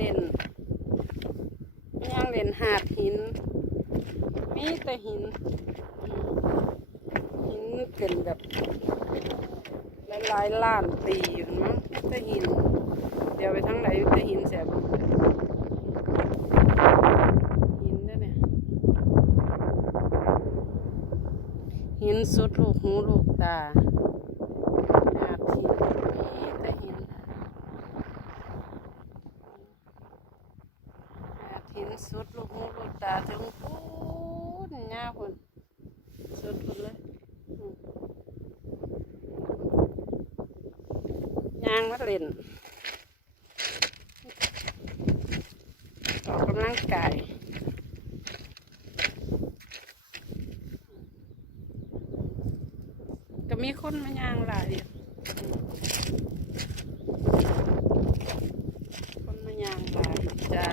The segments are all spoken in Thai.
เล่นย่างเล่นหาดหินมีแต่หินเป็นแบบหลายล้านปีอยู่มั้งมีแต่หินเดี๋ยวไปทั้งไหนมีแต่หินแสบหินได้เนี่ยหินสุดลูกหูลูกตาหาดหินมีแต่หินหินสุดลูกหูลูกตาถึงพูนหญ้าพุ่นสุดพุ่นเลยยางมาเล่นออกกำลังกายก็มีคนมายางหลายคนมายางหลายจ้า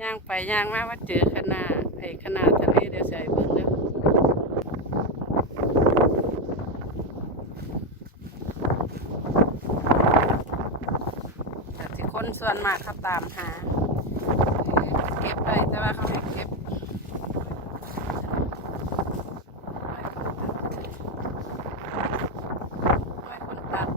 ย่างไปย่างมาว่าเจอคณะคณะทะเลเดี๋ยวใส่เบิ่งเด้อแต่ที่คนส่วนมากเขาตามหาเก็บได้แต่ว่าเขาไม่เก็บไม่คนตัด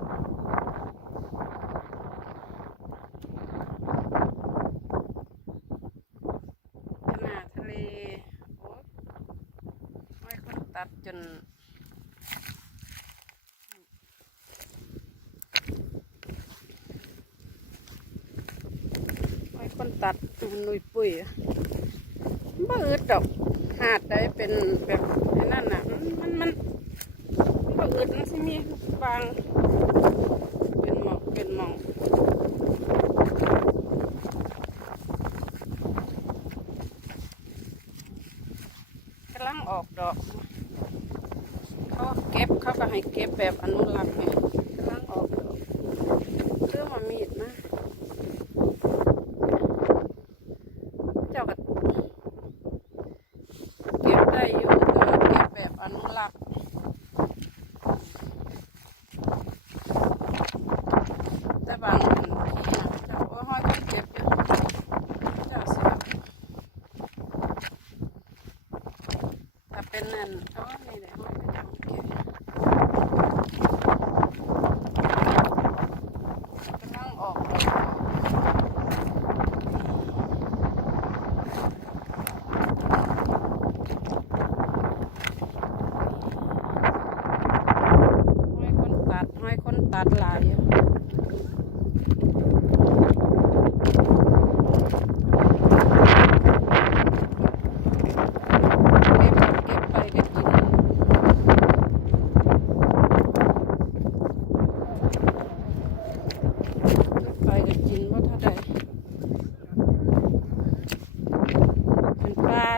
ตัดจนไม่คนตัดนุยปุ้ยบ่อึดดอกหาดได้เป็นแบบนั่นน่ะมันบ่อึดมันสิมีบางเป็นหมอกเป็นหมองกำลังออกดอกเขาเก็บเขาก็ให้เก็บแบบอนุรักษ์ไงกำลังออกดอกเรื่องมามีดนะเจ้าก็เก็บได้อยู่แต่เก็บแบบอนุรักษ์แต่บางทีนะเจ้าว่าห้อยคนเจ็บอยู่เจ้าสิถ้าเป็นนั่นอ๋อนี่แหละห้อยเจ้าเก็บกำลังออกห้อยคนตัดหลายอยู่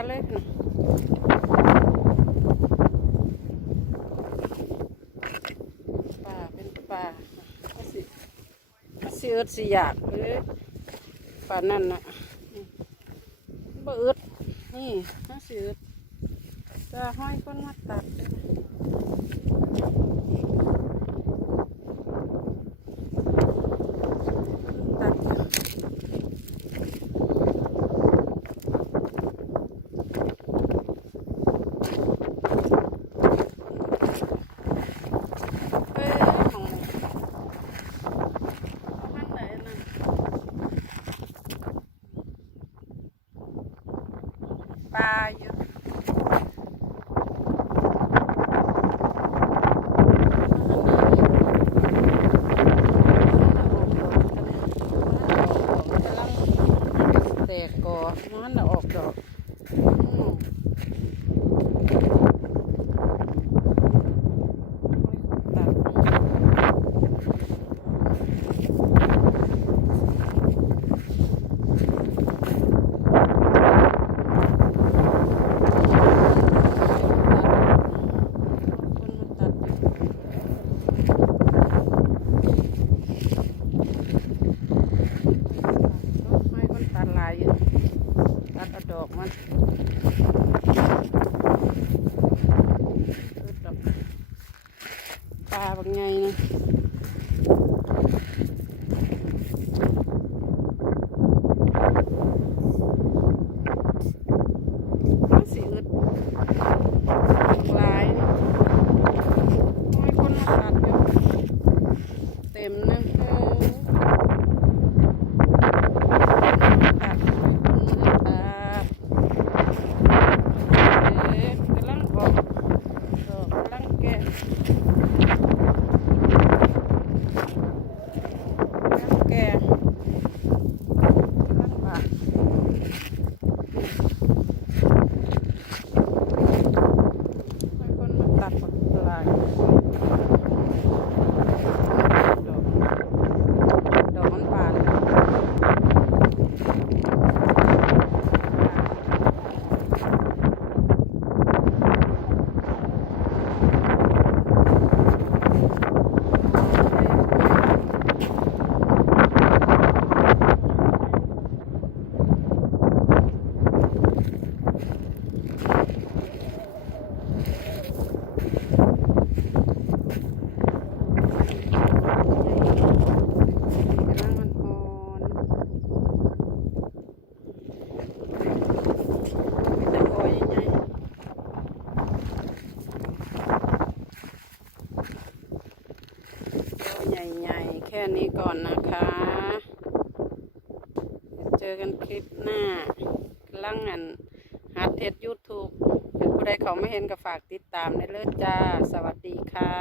เลยป่าเป็นป่าสิอึดสิอยากเลยป่านั่นน่ะบ่อึดนี่น่าสิอึดจะห้อยคนมาตัดปลาอยู่ ไงนะสีอึดลายไม่คนมาตัดอยู่เต็มนะตัดกำลังออกดอกกำลังแก่แก่ลำบากให้คนมาตัดผักลายดอกมันบานใหญ่ๆแค่นี้ก่อนนะคะเจอกันคลิปหน้ากำลังหัดเทส YouTube เป็นผู้ใดเขาไม่เห็นก็ฝากติดตามได้เลยจ้าสวัสดีค่ะ